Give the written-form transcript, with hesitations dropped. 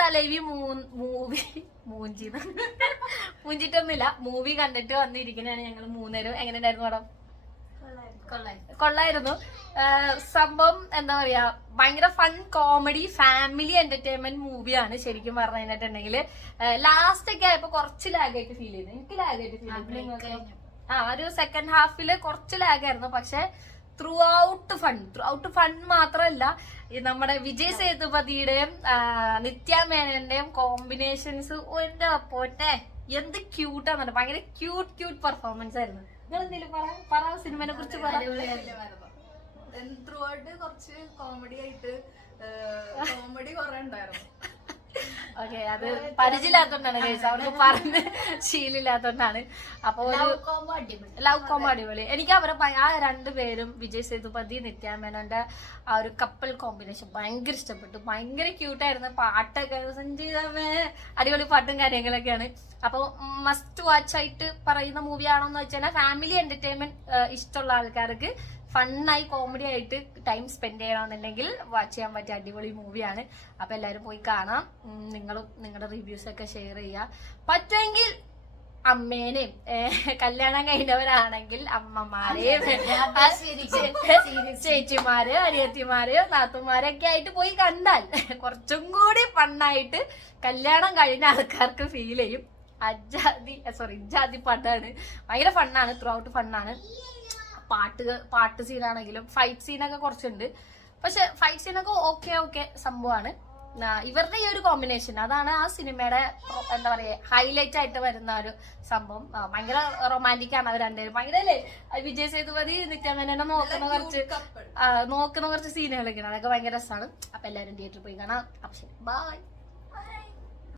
തലവി മൂഞ്ചിട്ടൊന്നുമില്ല. Movie കണ്ടിട്ട് വന്നിരിക്കുന്നതാണ് ഞങ്ങൾ 3 പേരും. എങ്ങനെ ഉണ്ടായിരുന്നു മേഡം? കൊള്ളായിരുന്നു. സംഭവം എന്താ പറയാ, ഭയങ്കര ഫൺ കോമഡി ഫാമിലി എന്റർടൈൻമെന്റ് മൂവിയാണ് ശരിക്കും പറഞ്ഞു കഴിഞ്ഞിട്ടുണ്ടെങ്കിൽ. ലാസ്റ്റ് ഒക്കെ ആയപ്പോ കുറച്ച് ലാഗായിട്ട് ഫീൽ ചെയ്തു. എനിക്ക് ലാഗായിട്ട് ഫീൽ ചെയ്തു. ഒരു സെക്കൻഡ് ഹാഫില് കുറച്ച് ലാഗായിരുന്നു. പക്ഷെ ത്രൂ ഔട്ട് ഫൺ മാത്രമല്ല, നമ്മുടെ വിജയ് സേതുപതിയുടെയും നിത്യ മേനന്റെയും കോമ്പിനേഷൻസ് എന്റെ പോട്ടെ എന്ത് ക്യൂട്ടാന്ന്. ഭയങ്കര ക്യൂട്ട് പെർഫോമൻസ് ആയിരുന്നു. നിങ്ങൾ എന്തെങ്കിലും പറ സിനിമനെ കുറിച്ച് പറ. ത്രൂ ഔട്ട് കുറച്ച് കോമഡി ആയിട്ട് കോമഡി കുറെ ഉണ്ടായിരുന്നു. ഓക്കെ, അത് പരിചയമില്ലാത്തോണ്ടാണ് കേസ്, അവർക്ക് പറഞ്ഞ് ശീലമില്ലാത്തോണ്ടാണ്. അപ്പൊ ലവ് കോംബോ അടിപൊളി. എനിക്ക് അവരെ ആ 2 പേരും വിജയ് സേതുപതി നിത്യ മേനോന്റെ ആ ഒരു കപ്പിൾ കോമ്പിനേഷൻ ഭയങ്കര ഇഷ്ടപ്പെട്ടു. ഭയങ്കര ക്യൂട്ടായിരുന്നു. പാട്ടൊക്കെ സഞ്ജീതമേ അടിപൊളി പാട്ടും കാര്യങ്ങളൊക്കെയാണ്. അപ്പൊ മസ്റ്റ് വാച്ച് ആയിട്ട് പറയുന്ന മൂവി ആണോന്ന് വെച്ചാൽ ഫാമിലി എന്റർടൈൻമെന്റ് ഇഷ്ടമുള്ള ആൾക്കാർക്ക് ഫണ്ണായി കോമഡി ആയിട്ട് ടൈം സ്പെൻഡ് ചെയ്യണമെന്നുണ്ടെങ്കിൽ വാച്ച് ചെയ്യാൻ പറ്റിയ അടിപൊളി മൂവിയാണ്. അപ്പൊ എല്ലാവരും പോയി കാണാം. നിങ്ങളും നിങ്ങളുടെ റിവ്യൂസ് ഒക്കെ ഷെയർ ചെയ്യുക. പറ്റുമെങ്കിൽ അമ്മേനെയും കല്യാണം കഴിഞ്ഞവരാണെങ്കിൽ അമ്മമാരെയും ചേച്ചിമാരെയോ അനിയത്തിമാരെയോ നാത്തുമാരെയൊക്കെ ആയിട്ട് പോയി കണ്ടാൽ കുറച്ചും കൂടി ഫണ്ണായിട്ട് കല്യാണം കഴിഞ്ഞ ആൾക്കാർക്ക് ഫീൽ ചെയ്യും. ഇജാതി പാട്ടാണ്. ഭയങ്കര ഫണ്ണാണ്. Through out ഫണ്ണാണ്. പാട്ട് സീനാണെങ്കിലും ഫൈറ്റ് സീനൊക്കെ കുറച്ചുണ്ട്. പക്ഷെ ഫൈറ്റ് സീനൊക്കെ ഓക്കെ സംഭവമാണ്. ഇവരുടെ ഈ ഒരു കോമ്പിനേഷൻ അതാണ് ആ സിനിമയുടെ എന്താ പറയാ ഹൈലൈറ്റ് ആയിട്ട് വരുന്ന ഒരു സംഭവം. ഭയങ്കര റൊമാൻറ്റിക് ആണ് അവർ രണ്ടുപേരും. ഭയങ്കര അല്ലേ വിജയ് സേതുപതി നിത്യാമേനോനെ നോക്കുന്ന കുറച്ച് സീനുകളൊക്കെയാണ്. അതൊക്കെ ഭയങ്കര രസമാണ്. അപ്പൊ എല്ലാവരും തിയേറ്ററിൽ പോയി കാണാം. അപ്പൊ ശരി, ബൈ.